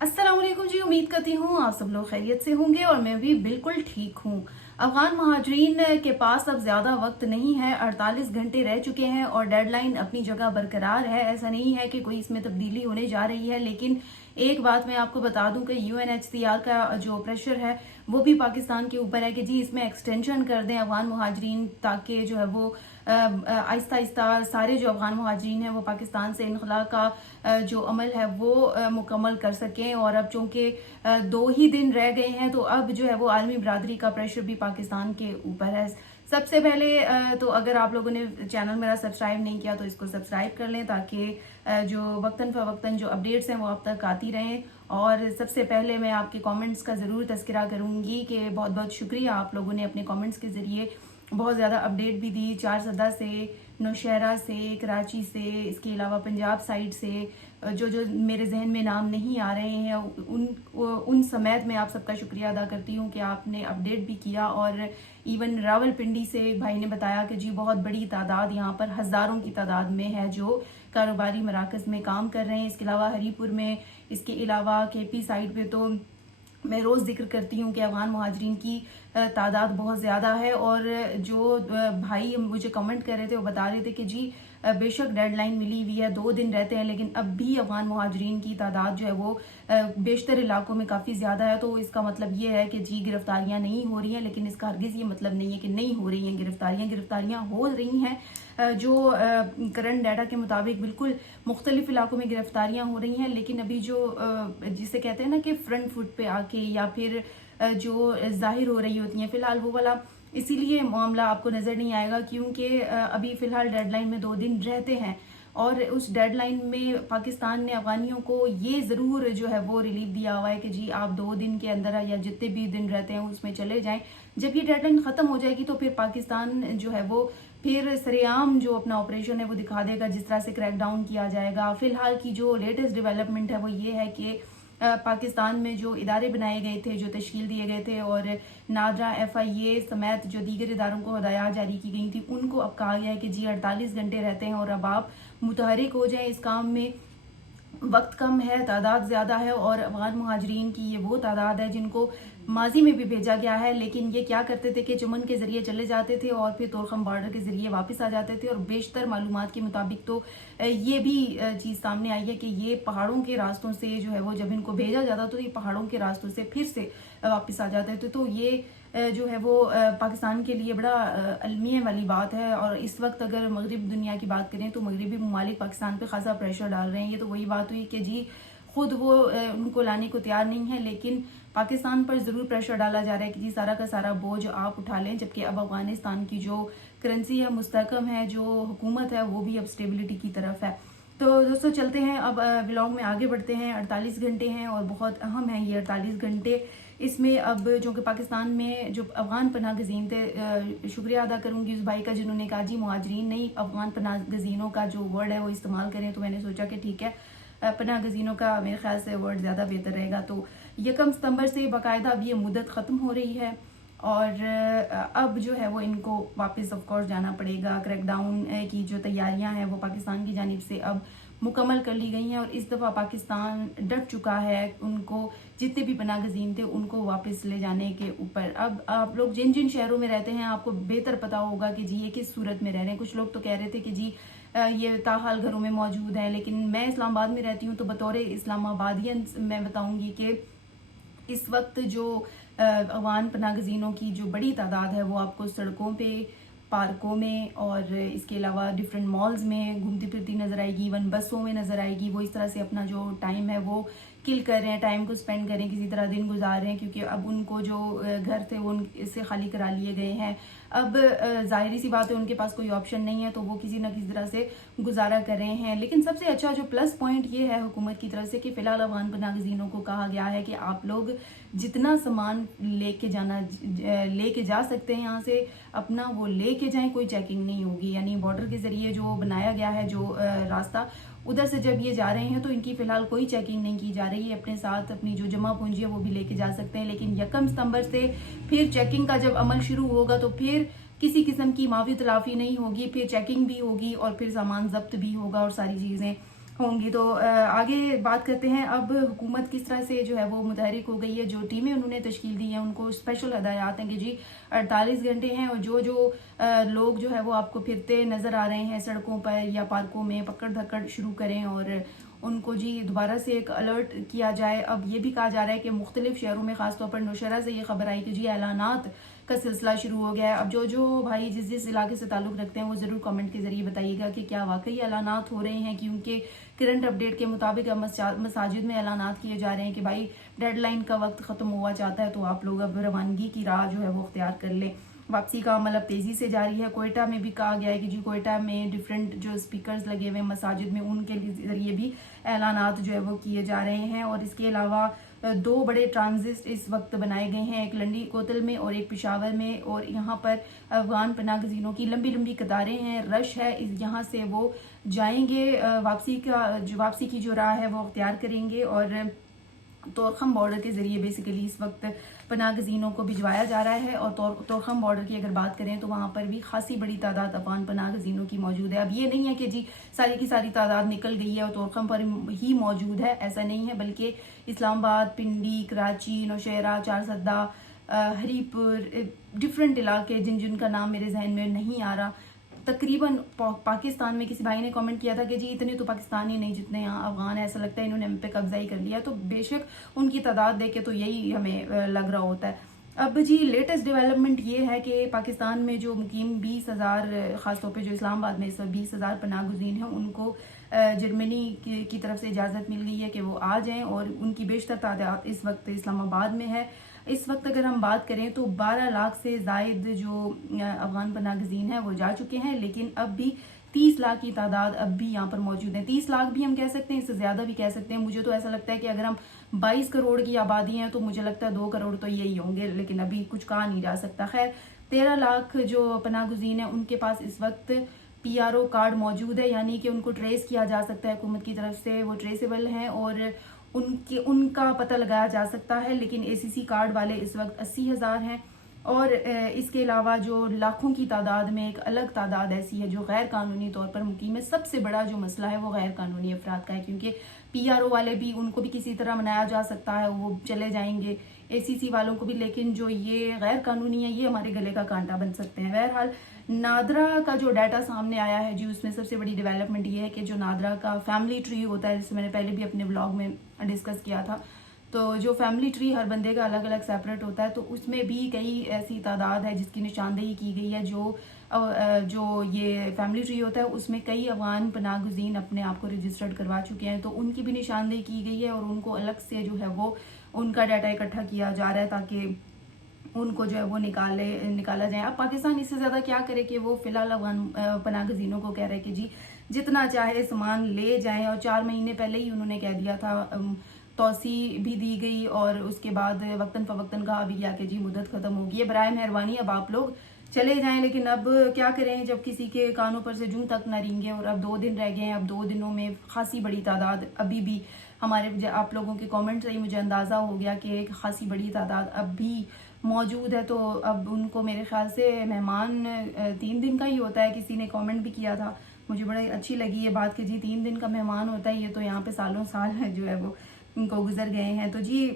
अस्सलाम वालेकुम जी। उम्मीद करती हूँ आप सब लोग खैरियत से होंगे और मैं भी बिल्कुल ठीक हूँ। अफगान महाजरीन के पास अब ज़्यादा वक्त नहीं है, 48 घंटे रह चुके हैं और डेडलाइन अपनी जगह बरकरार है। ऐसा नहीं है कि कोई इसमें तब्दीली होने जा रही है, लेकिन एक बात मैं आपको बता दूं कि UNHCR का जो प्रेशर है वो भी पाकिस्तान के ऊपर है कि जी इसमें एक्सटेंशन कर दें अफगान महाजरीन, ताकि जो है वो आहिस्ता आहिस्ता सारे जो अफगान महाजरीन हैं वो पाकिस्तान से इनखला का जो अमल है वो मुकम्मल कर सकें। और अब चूंकि 2 ही दिन रह गए हैं तो अब जो है वो आलमी बरादरी का प्रेशर भी पाकिस्तान के ऊपर है। सबसे पहले तो अगर आप लोगों ने चैनल मेरा सब्सक्राइब नहीं किया तो इसको सब्सक्राइब कर लें, ताकि जो वक्तन फवक्तन जो अपडेट्स हैं वो आप तक आती रहें। और सबसे पहले मैं आपके कमेंट्स का ज़रूर तज़किरा करूंगी कि बहुत बहुत शुक्रिया, आप लोगों ने अपने कमेंट्स के ज़रिए बहुत ज़्यादा अपडेट भी दी। चारसदा से, नौशहरा से, कराची से, इसके अलावा पंजाब साइड से जो जो मेरे जहन में नाम नहीं आ रहे हैं उन समेत मैं आप सबका शुक्रिया अदा करती हूँ कि आपने अपडेट भी किया। और इवन रावलपिंडी से एक भाई ने बताया कि जी बहुत बड़ी तादाद यहाँ पर हज़ारों की तादाद में है जो कारोबारी मराकज़ में काम कर रहे हैं। इसके अलावा हरीपुर में, इसके अलावा KP साइड पे तो मैं रोज़ जिक्र करती हूँ कि अफगान महाजरीन की तादाद बहुत ज़्यादा है। और जो भाई मुझे कमेंट कर रहे थे वो बता रहे थे कि जी बेशक डेडलाइन मिली हुई है, 2 दिन रहते हैं, लेकिन अब भी अफगान महाजरीन की तादाद जो है वो बेशतर इलाकों में काफ़ी ज़्यादा है। तो इसका मतलब ये है कि जी गिरफ्तारियाँ नहीं हो रही हैं, लेकिन इसका हरगिज़ ये मतलब नहीं है कि नहीं हो रही हैं गिरफ्तारियाँ हो रही हैं। जो करंट डाटा के मुताबिक बिल्कुल मुख्तलिफ इलाकों में गिरफ्तारियां हो रही हैं, लेकिन अभी जो जिसे कहते हैं ना कि फ्रंट फुट पे आके या फिर जो जाहिर हो रही होती हैं फिलहाल वो वाला इसीलिए मामला आपको नज़र नहीं आएगा, क्योंकि अभी फ़िलहाल डेडलाइन में 2 दिन रहते हैं। और उस डेडलाइन में पाकिस्तान ने अफगानियों को ये ज़रूर जो है वो रिलीफ दिया हुआ है कि जी आप 2 दिन के अंदर या जितने भी दिन रहते हैं उसमें चले जाएं। जब ये डेडलाइन ख़त्म हो जाएगी तो फिर पाकिस्तान जो है वो फिर सरेआम जो अपना ऑपरेशन है वो दिखा देगा, जिस तरह से क्रैकडाउन किया जाएगा। फिलहाल की जो लेटेस्ट डेवलपमेंट है वो ये है कि पाकिस्तान में जो इदारे बनाए गए थे, जो तश्कील दिए गए थे, और नादरा FIA समेत जो दीगर इदारों को हदायत जारी की गई थी, उनको अब कहा गया है कि जी 48 घंटे रहते हैं और अब आप मुतहरिक हो जाएं इस काम में। वक्त कम है, तादाद ज़्यादा है, और अफगान महाजरीन की ये वो तादाद है जिनको माजी में भी भेजा गया है, लेकिन ये क्या करते थे कि चमन के ज़रिए चले जाते थे और फिर तोरखम बॉर्डर के ज़रिए वापस आ जाते थे। और बेशतर मालूमात के मुताबिक तो ये भी चीज़ सामने आई है कि ये पहाड़ों के रास्तों से जो है वो जब इनको भेजा जाता तो ये पहाड़ों के रास्तों से फिर से वापस आ जाते थे। तो ये जो है वो पाकिस्तान के लिए बड़ा अलमिया वाली बात है। और इस वक्त अगर मगरब दुनिया की बात करें तो मगरबी ममालिक पाकिस्तान पे खासा प्रेशर डाल रहे हैं। ये तो वही बात हुई कि जी खुद वो उनको लाने को तैयार नहीं है, लेकिन पाकिस्तान पर ज़रूर प्रेशर डाला जा रहा है कि जी सारा का सारा बोझ आप उठा लें। जबकि अब अफगानिस्तान की जो करेंसी है मुस्तहकम है, जो हुकूमत है वो भी अब स्टेबिलिटी की तरफ है। तो दोस्तों चलते हैं, अब व्लॉग में आगे बढ़ते हैं। 48 घंटे हैं और बहुत अहम है ये 48 घंटे। इसमें अब जो कि पाकिस्तान में जो अफगान पनाह गज़ीन थे, शुक्रिया अदा करूंगी उस भाई का जिन्होंने कहा जी मुहाजरीन नहीं, अफगान पनाह गज़ीनों का जो वर्ड है वो इस्तेमाल करें। तो मैंने सोचा कि ठीक है, पनाह गज़ीनों का मेरे ख्याल से वर्ड ज़्यादा बेहतर रहेगा। तो 1 सितंबर से बाकायदा अब ये मुद्दत ख़त्म हो रही है और अब जो है वो इनको वापस ऑफ कोर्स जाना पड़ेगा। क्रैकडाउन की जो तैयारियां हैं वो पाकिस्तान की जानिब से अब मुकम्मल कर ली गई हैं और इस दफ़ा पाकिस्तान डट चुका है उनको जितने भी पनाह गज़ीन थे उनको वापस ले जाने के ऊपर। अब आप लोग जिन जिन शहरों में रहते हैं आपको बेहतर पता होगा कि जी ये किस सूरत में रह रहे हैं। कुछ लोग तो कह रहे थे कि जी ये ताहाल घरों में मौजूद है, लेकिन मैं इस्लामाबाद में रहती हूँ तो बतौर इस्लामाबादियन मैं बताऊँगी कि इस वक्त जो अफगान पनाह गज़ीनों की जो बड़ी तादाद है वो आपको सड़कों पे, पार्कों में और इसके अलावा डिफरेंट मॉल्स में घूमती फिरती नज़र आएगी, इवन बसों में नज़र आएगी। वो इस तरह से अपना जो टाइम है वो किल कर रहे हैं, टाइम को स्पेंड करें, किसी तरह दिन गुजार रहे हैं, क्योंकि अब उनको जो घर थे वो इससे खाली करा लिए गए हैं। अब ज़ाहिरी सी बात है उनके पास कोई ऑप्शन नहीं है तो वो किसी न किसी तरह से गुजारा कर रहे हैं। लेकिन सबसे अच्छा जो प्लस पॉइंट ये है हुकूमत की तरफ से कि फ़िलहाल अफगान पनाह गज़ीनों को कहा गया है कि आप लोग जितना सामान लेके जा सकते हैं यहाँ से अपना वो लेके जाएं, कोई चेकिंग नहीं होगी। यानी बॉर्डर के ज़रिए जो बनाया गया है जो रास्ता, उधर से जब ये जा रहे हैं तो इनकी फ़िलहाल कोई चेकिंग नहीं की जा रही है। अपने साथ अपनी जो जमा पूंजी है वो भी लेके जा सकते हैं। लेकिन 1 सितंबर से फिर चेकिंग का जब अमल शुरू होगा तो फिर किसी किस्म की मावी तलाफी नहीं होगी, फिर चेकिंग भी होगी और फिर सामान जब्त भी होगा और सारी चीज़ें होंगी। तो आगे बात करते हैं अब हुकूमत किस तरह से जो है वो मुतहरिक हो गई है। जो टीमें उन्होंने तश्कील दी हैं उनको स्पेशल हदायत हैं कि जी 48 घंटे हैं, और जो लोग जो है वो आपको फिरते नज़र आ रहे हैं सड़कों पर या पार्कों में, पकड़ धक्कड़ शुरू करें और उनको जी दोबारा से एक अलर्ट किया जाए। अब ये भी कहा जा रहा है कि मुख्तलिफ शहरों में खासतौर पर नौशहरा से ये खबर आई कि जी ऐलानात का सिलसिला शुरू हो गया है। अब जो भाई जिस इलाके से ताल्लुक़ रखते हैं वो ज़रूर कमेंट के ज़रिए बताइएगा कि क्या वाकई ऐलानात हो रहे हैं, क्योंकि करंट अपडेट के मुताबिक अब मसाजिद में ऐलानात किए जा रहे हैं कि भाई डेडलाइन का वक्त ख़त्म हुआ चाहता है, तो आप लोग अब रवानगी की राह जो है वो अख्तियार कर लें। वापसी का अमल अब तेज़ी से जारी है। कोयटा में भी कहा गया है कि जी कोयटा में डिफरेंट जो स्पीकर्स लगे हुए हैं मसाजिद में, उनके ज़रिए भी ऐलानात जो है वो किए जा रहे हैं। और इसके अलावा 2 बड़े ट्रांजिट इस वक्त बनाए गए हैं, एक लंडी कोतल में और एक पेशावर में, और यहाँ पर अफगान पनाह गज़ीनों की लंबी लंबी कतारें हैं, रश है। यहाँ से वो जाएंगे, वापसी की जो राह है वो अख्तियार करेंगे और तोरखम बॉर्डर के ज़रिए बेसिकली इस वक्त पनाह गज़ीनों को भिजवाया जा रहा है। और तोरखम बॉर्डर की अगर बात करें तो वहाँ पर भी खासी बड़ी तादाद अफगान पनाह गज़ीनों की मौजूद है। अब ये नहीं है कि जी सारी की सारी तादाद निकल गई है और तोरखम पर ही मौजूद है, ऐसा नहीं है, बल्कि इस्लामाबाद, पिंडी, कराची, नौशहरा, चारसद्दा, हरीपुर, डिफरेंट इलाके जिनका नाम मेरे जहन में नहीं आ रहा, तकरीबन पाकिस्तान में। किसी भाई ने कमेंट किया था कि जी इतने तो पाकिस्तानी नहीं जितने यहाँ अफगान है, ऐसा लगता है इन्होंने हम पे कब्जा ही कर लिया। तो बेशक उनकी तादाद देख के तो यही हमें लग रहा होता है। अब जी लेटेस्ट डेवलपमेंट ये है कि पाकिस्तान में जो मुकीम 20,000 ख़ासतौर पे जो इस्लामाबाद में इस वक्त 20,000 पनाह गुज़ीन हैं, उनको जर्मनी की तरफ से इजाज़त मिल गई है कि वो आ जाएं और उनकी बेशतर तादाद इस वक्त इस्लामाबाद में है। इस वक्त अगर हम बात करें तो 12 लाख से ज़ायद जो अफगान पनाह गज़ीन हैं वो जा चुके हैं, लेकिन अब भी 30 लाख की तादाद अब भी यहाँ पर मौजूद है। 30 लाख भी हम कह सकते हैं, इससे ज़्यादा भी कह सकते हैं। मुझे तो ऐसा लगता है कि अगर हम 22 करोड़ की आबादी हैं तो मुझे लगता है 2 करोड़ तो यही होंगे, लेकिन अभी कुछ कहा नहीं जा सकता। खैर 13 लाख जो पनाह गुज़ीन है उनके पास इस वक्त PRO कार्ड मौजूद है, यानी कि उनको ट्रेस किया जा सकता है हुकूमत की तरफ से, वो ट्रेसेबल हैं और उनका पता लगाया जा सकता है। लेकिन ACC कार्ड वाले इस वक्त 80,000 हैं। और इसके अलावा जो लाखों की तादाद में एक अलग तादाद ऐसी है जो गैर कानूनी तौर पर मुकीम है। सबसे बड़ा जो मसला है वो गैर कानूनी अफराद का है, क्योंकि PRO वाले भी, उनको भी किसी तरह मनाया जा सकता है, वो चले जाएंगे, ACC वालों को भी, लेकिन जो ये गैर कानूनी है ये हमारे गले का कांटा बन सकते हैं। बहरहाल नादरा का जो डाटा सामने आया है जी, उसमें सबसे बड़ी डेवलपमेंट ये है कि जो नादरा का फैमिली ट्री होता है, जिसे मैंने पहले भी अपने ब्लॉग में डिस्कस किया था, तो जो फैमिली ट्री हर बंदे का अलग अलग सेपरेट होता है, तो उसमें भी कई ऐसी तादाद है जिसकी निशानदेही की गई है। जो ये फैमिली ट्री होता है उसमें कई अफगान पनाह गुज़ीन अपने आप को रजिस्टर्ड करवा चुके हैं, तो उनकी भी निशानदेही की गई है और उनको अलग से जो है वो उनका डाटा इकट्ठा किया जा रहा है ताकि उनको जो है वो निकाला जाए। अब पाकिस्तान इससे ज़्यादा क्या करे कि वो फ़िलहाल अफगान पनाह गज़ीनों को कह रहे हैं कि जी जितना चाहे सामान ले जाएं, और 4 महीने पहले ही उन्होंने कह दिया था, तोसी भी दी गई और उसके बाद वक्तन फ़वक्तन कहा भी गया कि जी मुद्दत ख़त्म होगी है, बराए मेहरबानी अब आप लोग चले जाएं। लेकिन अब क्या करें जब किसी के कानों पर से जूं तक न रेंगे, और अब 2 दिन रह गए हैं। अब 2 दिनों में खासी बड़ी तादाद, अभी भी हमारे आप लोगों के कमेंट से ही मुझे अंदाज़ा हो गया कि एक खासी बड़ी तादाद अब भी मौजूद है। तो अब उनको मेरे ख्याल से मेहमान 3 दिन का ही होता है। किसी ने कमेंट भी किया था, मुझे बड़ी अच्छी लगी ये बात कि जी 3 दिन का मेहमान होता है, ये तो यहाँ पे सालों साल जो है वो इनको गुजर गए हैं। तो जी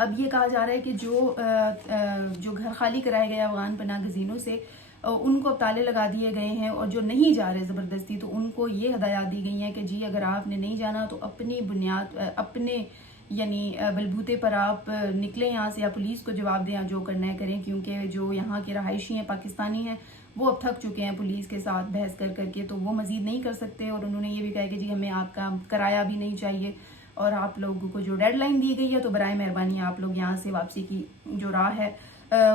अब ये कहा जा रहा है कि जो घर खाली कराए गए अफगान पनाह गज़ीनों से उनको अब ताले लगा दिए गए हैं, और जो नहीं जा रहे ज़बरदस्ती तो उनको ये हदायत दी गई हैं कि जी अगर आपने नहीं जाना तो अपनी बुनियाद अपने यानी बलबूते पर आप निकलें यहाँ से, या पुलिस को जवाब दें, या जो करना है करें, क्योंकि जो यहाँ के रहायशी हैं, पाकिस्तानी हैं, वो अब थक चुके हैं पुलिस के साथ बहस कर करके, तो वो मज़ीद नहीं कर सकते। और उन्होंने ये भी कहा कि जी हमें आपका किराया भी नहीं चाहिए, और आप लोगों को जो डेडलाइन दी गई है तो बराए मेहरबानी आप लोग यहाँ से वापसी की जो राह है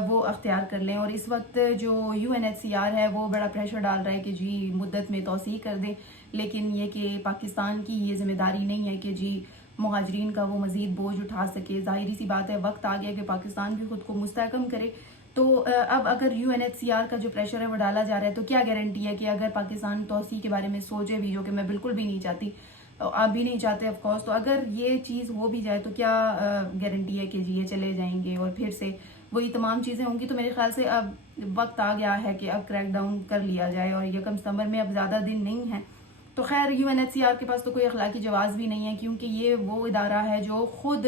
वो अख्तियार कर लें। और इस वक्त जो UNHCR है वो बड़ा प्रेशर डाल रहा है कि जी मुद्दत में तोसी कर दें, लेकिन ये कि पाकिस्तान की ये जिम्मेदारी नहीं है कि जी मुहाजिरीन का वो मज़ीद बोझ उठा सके। ज़ाहिरी सी बात है, वक्त आ गया कि पाकिस्तान भी खुद को मुस्तहकम करे। तो अब अगर UNHCR का जो प्रेशर है वो डाला जा रहा है, तो क्या गारंटी है कि अगर पाकिस्तान तोसी के बारे में सोचे भी, जो कि मैं बिल्कुल भी नहीं चाहती, आप भी नहीं चाहते ऑफ कोर्स, तो अगर ये चीज़ हो भी जाए तो क्या गारंटी है कि जी ये चले जाएंगे और फिर से वही तमाम चीज़ें होंगी। तो मेरे ख्याल से अब वक्त आ गया है कि अब क्रैक डाउन कर लिया जाए, और यकम सितंबर में अब ज़्यादा दिन नहीं है, تو خیر UNHCR کے پاس تو کوئی اخلاقی جواز بھی نہیں ہے، کیونکہ یہ وہ ادارہ ہے جو خود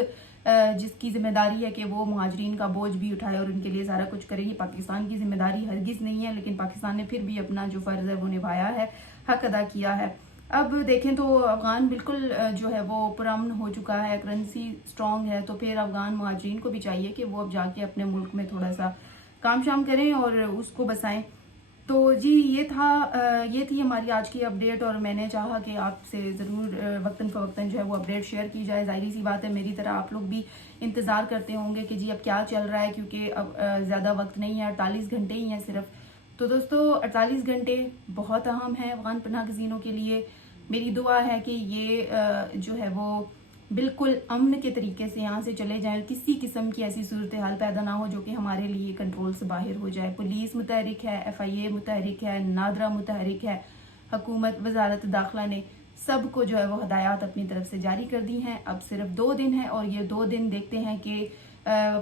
جس کی ذمہ داری ہے کہ وہ مہاجرین کا بوجھ بھی اٹھائے اور ان کے لیے سارا کچھ کرے. یہ پاکستان کی ذمہ داری ہرگز نہیں ہے، لیکن پاکستان نے پھر بھی اپنا جو فرض ہے وہ نبھایا ہے، حق ادا کیا ہے. اب دیکھیں تو افغان بالکل جو ہے وہ پرامن ہو چکا ہے، کرنسی سٹرونگ ہے، تو پھر افغان مہاجرین کو بھی چاہیے کہ وہ اب جا کے اپنے ملک میں تھوڑا سا کام شام کریں اور اس کو بسائیں. تو جی یہ تھی ہماری آج کی اپڈیٹ، اور میں نے چاہا کہ آپ سے ضرور وقتاً فوقتاً جو ہے وہ اپڈیٹ شیئر کی جائے. ظاہری سی بات ہے میری طرح آپ لوگ بھی انتظار کرتے ہوں گے کہ جی اب کیا چل رہا ہے، کیونکہ اب زیادہ وقت نہیں ہے، 48 گھنٹے ہی ہیں صرف. تو دوستو 48 گھنٹے بہت اہم ہیں افغان پناہ گزینوں کے لیے. میری دعا ہے کہ یہ جو ہے وہ بالکل امن کے طریقے سے یہاں سے چلے جائیں، کسی قسم کی ایسی صورتحال پیدا نہ ہو جو کہ ہمارے لیے کنٹرول سے باہر ہو جائے. پولیس متحرک ہے، FIA متحرک ہے، نادرا متحرک ہے، حکومت وزارت داخلہ نے سب کو جو ہے وہ ہدایات اپنی طرف سے جاری کر دی ہیں. اب صرف 2 دن ہیں اور یہ 2 دن دیکھتے ہیں کہ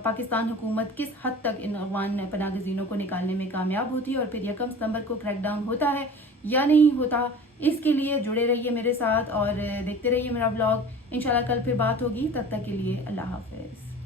پاکستان حکومت کس حد تک ان افغان پناہ گزینوں کو نکالنے میں کامیاب ہوتی ہے، اور پھر 1 ستمبر کو کریک ڈاؤن ہوتا ہے یا نہیں ہوتا. اس کے لیے جڑے رہیے میرے ساتھ اور دیکھتے رہیے میرا بلاگ. انشاءاللہ کل پھر بات ہوگی، تب تک کے لیے اللہ حافظ.